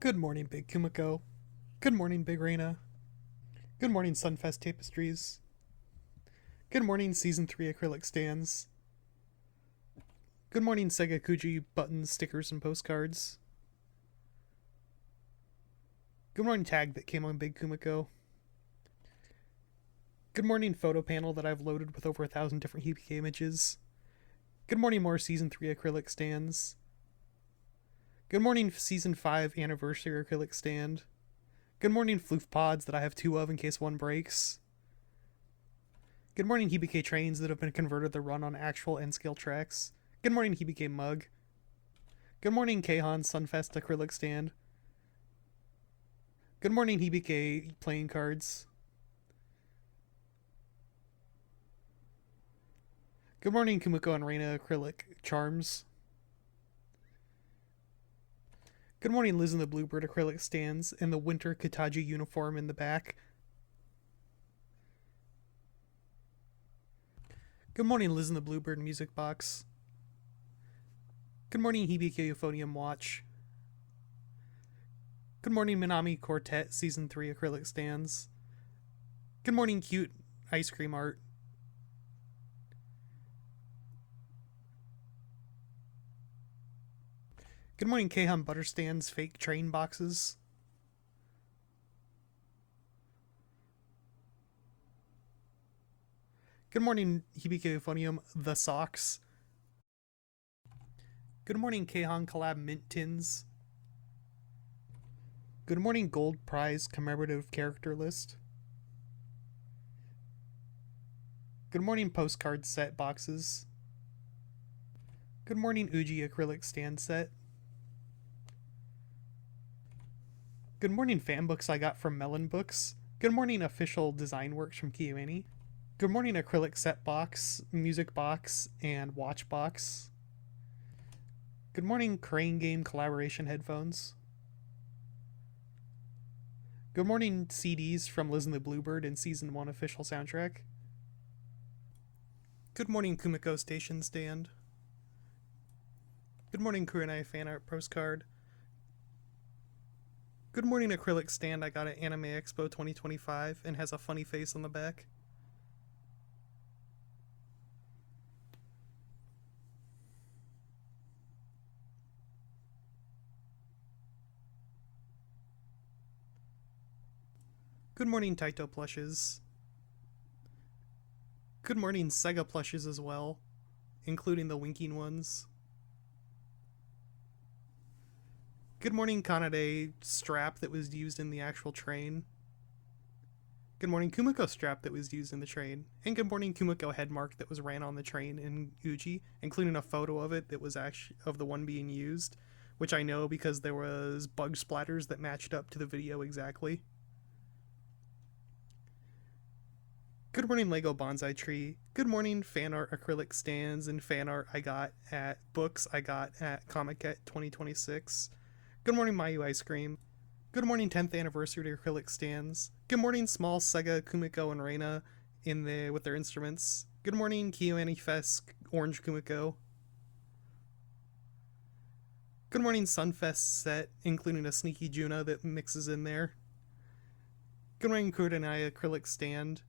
Good morning, Big Kumiko. Good morning, Big Reina. Good morning, Sunfest Tapestries. Good morning, Season 3 acrylic stands. Good morning, Sega Kuji buttons, stickers, and postcards. Good morning, tag that came on Big Kumiko. Good morning, photo panel that I've loaded with over 1,000 different Hibike images. Good morning, more Season 3 acrylic stands. Good morning, Season 5 anniversary acrylic stand. Good morning, floof pods that I have 2 of in case one breaks. Good morning, Hibike trains that have been converted to run on actual N-scale tracks. Good morning, Hibike mug. Good morning, Keihan Sunfest acrylic stand. Good morning, Hibike playing cards. Good morning, Kumiko and Reina acrylic charms. Good morning, Liz and the Bluebird acrylic stands and the winter Kataji uniform in the back. Good morning, Liz and the Bluebird music box. Good morning, Hibike Euphonium watch. Good morning, Minami Quartet Season 3 acrylic stands. Good morning, cute ice cream art. Good morning, Keihan butter stands fake train boxes. Good morning, Hibike Euphonium the socks. Good morning, Keihan collab mint tins. Good morning, gold prize commemorative character list. Good morning, postcard set boxes. Good morning, Uji acrylic stand set. Good morning, fan books I got from Melon Books. Good morning, official design works from Kiyomani. Good morning, acrylic set box, music box, and watch box. Good morning, Crane Game collaboration headphones. Good morning, CDs from Liz and the Bluebird and Season 1 official soundtrack. Good morning, Kumiko Station stand. Good morning, Kurenai fan art postcard. Good morning, acrylic stand I got at Anime Expo 2025 and has a funny face on the back. Good morning, Taito plushes. Good morning, Sega plushes as well, including the winking ones. Good morning, Kanade strap that was used in the actual train. Good morning, Kumiko strap that was used in the train. And good morning, Kumiko head mark that was ran on the train in Uji, including a photo of it that was actually of the one being used, which I know because there was bug splatters that matched up to the video exactly. Good morning, Lego bonsai tree. Good morning, fan art acrylic stands and fan art I got at books I got at Comic-Con 2026. Good morning, Mayu ice cream. Good morning, 10th anniversary acrylic stands. Good morning, small Sega Kumiko and Reina with their instruments. Good morning, KyoAni Fest orange Kumiko. Good morning, Sunfest set, including a sneaky Juna that mixes in there. Good morning, Kurenai acrylic stand.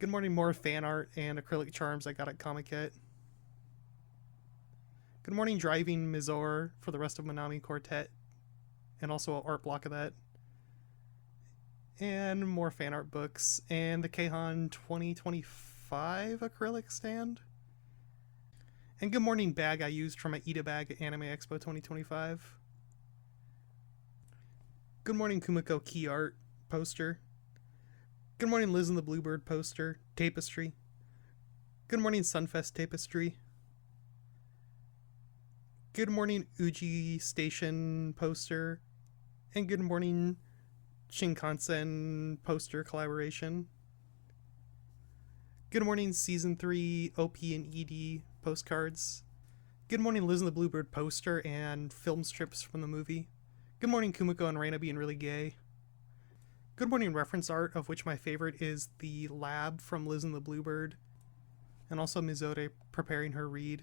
Good morning, more fan art and acrylic charms I got at Comic-Con. Good morning, driving Mizor for the rest of Minami Quartet, and also an art block of that. And more fan art books, and the Keihan 2025 acrylic stand. And good morning, bag I used from my Ida bag at Anime Expo 2025. Good morning, Kumiko key art poster. Good morning, Liz and the Bluebird poster, tapestry. Good morning, Sunfest tapestry. Good morning, Uji station poster. And good morning, Shinkansen poster collaboration. Good morning, Season 3 OP and ED postcards. Good morning, Liz and the Bluebird poster and film strips from the movie. Good morning, Kumiko and Reina being really gay. Good morning, reference art, of which my favorite is the lab from Liz and the Bluebird, and also Mizore preparing her read.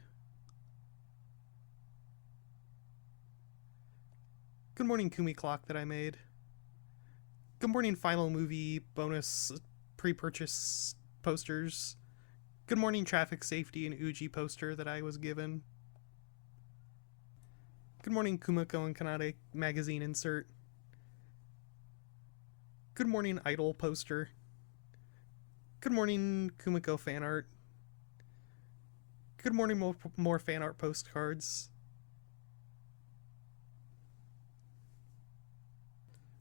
Good morning, Kumi Clock that I made. Good morning, Final Movie bonus pre-purchase posters. Good morning, Traffic Safety and Uji poster that I was given. Good morning, Kumiko and Kanade magazine insert. Good morning, Idol poster. Good morning, Kumiko fan art. Good morning, more fan art postcards.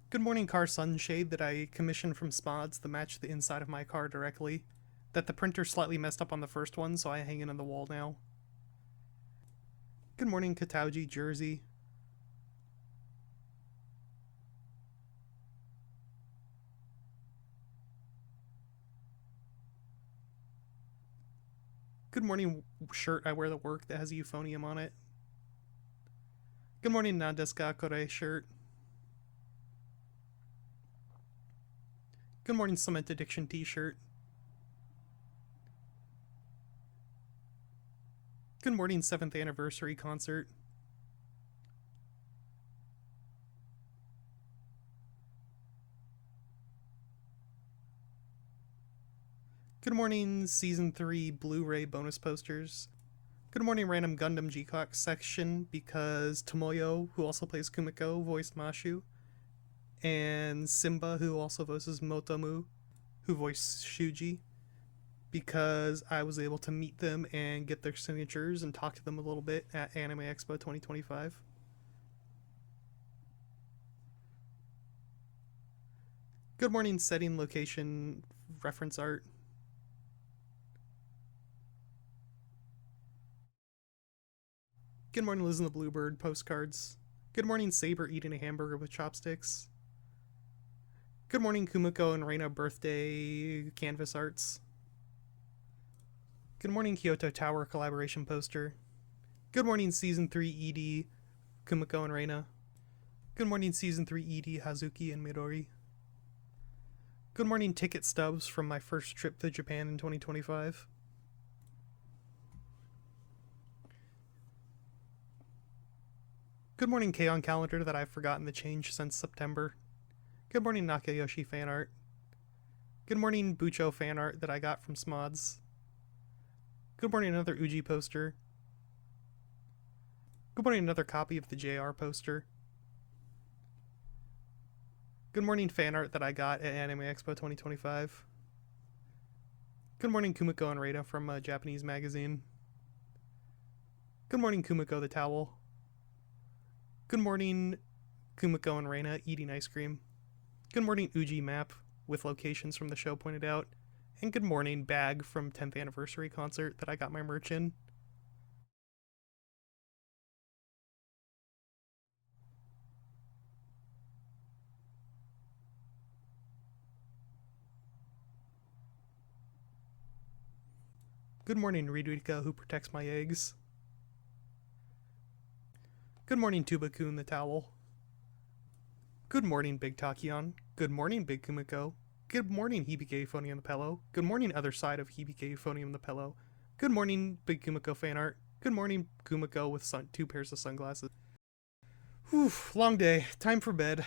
Good morning, car sunshade that I commissioned from Spods to match the inside of my car directly. That the printer slightly messed up on the first one, so I hang it on the wall now. Good morning, Katauji jersey. Good morning shirt I wear to work that has Euphonium on it. Good morning, Nandeska Kore shirt. Good morning, Cement Addiction t-shirt. Good morning, 7th anniversary concert. Good morning, Season 3 Blu-ray bonus posters. Good morning, Random Gundam G-Clock section, because Tomoyo, who also plays Kumiko, voiced Mashu, and Simba, who also voices Motomu, who voiced Shuji, because I was able to meet them and get their signatures and talk to them a little bit at Anime Expo 2025. Good morning, setting, location, reference art. Good morning, Liz and the Bluebird postcards. Good morning, Saber eating a hamburger with chopsticks. Good morning, Kumiko and Reina birthday canvas arts. Good morning, Kyoto Tower collaboration poster. Good morning, Season 3 ED, Kumiko and Reina. Good morning, Season 3 ED, Hazuki and Midori. Good morning, ticket stubs from my first trip to Japan in 2025. Good morning, K-On! Calendar that I've forgotten to change since September. Good morning, Nakayoshi fan art. Good morning, Bucho fan art that I got from Smods. Good morning, another Uji poster. Good morning, another copy of the JR poster. Good morning, fan art that I got at Anime Expo 2025. Good morning, Kumiko and Reina from a Japanese magazine. Good morning, Kumiko the towel. Good morning, Kumiko and Reina eating ice cream. Good morning, Uji map with locations from the show pointed out. And good morning, bag from 10th anniversary concert that I got my merch in. Good morning, Ridrika, who protects my eggs. Good morning, Tuba-kun the towel. Good morning, Big Takion. Good morning, Big Kumiko. Good morning, Hibike Euphonium the pillow. Good morning, other side of Hibike Euphonium the pillow. Good morning, Big Kumiko fan art. Good morning, Kumiko with 2 pairs of sunglasses. Whew, long day. Time for bed.